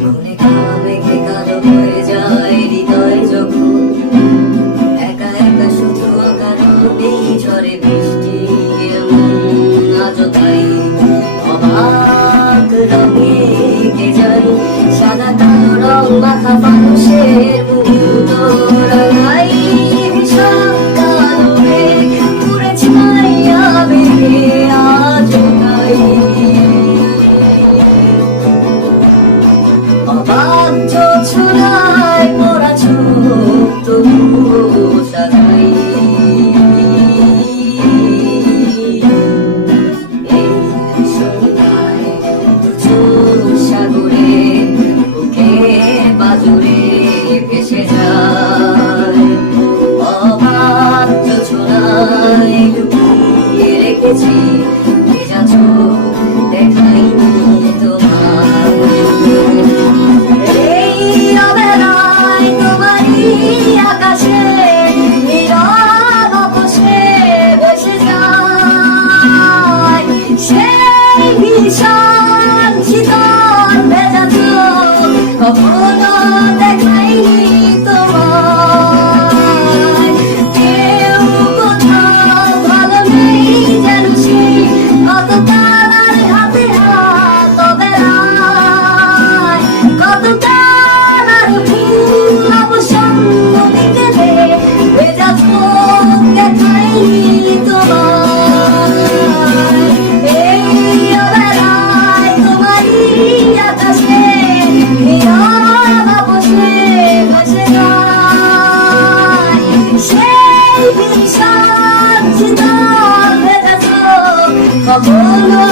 খুনে খাওয়া মেঘে কালো হয়ে যায় হৃদয় যখন একা একা শুধু অকারণেই ঝরে বৃষ্টি আজও তাই অবাক রঙে এঁকে যাই সাদা কালো রং মাখা মানুষের মুখ রাঙাই সব কালো মেঘ পুড়ে ছাইয়া মেঘে আজও তাই অবাধ্য ছোড়ায় মোরা চোখ তবু সাজাই এই সন্ধ্যায় দুচোখ সাগরে বুকে বাজুরে ভেসে যায় অবাধ্য ছোড়ায় লুকিয়ে রেখেছি ভেজা চোখ দেখাইনি তোমার আকাশে নীরব অবসে ভেসে যায় সেই ভীষণ শীতল ভেজা চোখ কখনো দেখাইনি তোমায় কেউ কোথাও ভালো নেই যেন সেই কত তারার হাতে হাত তবে কত তারার ফুল অবসন্ন বিকেলে ভেজা চোখ দেখাইনি তোমায় এই অবেলায় তোমারই আকাশে নীরব অবসে ভেসে যায় সেই ভীষণ শীতল ভেজা চোখ কখনো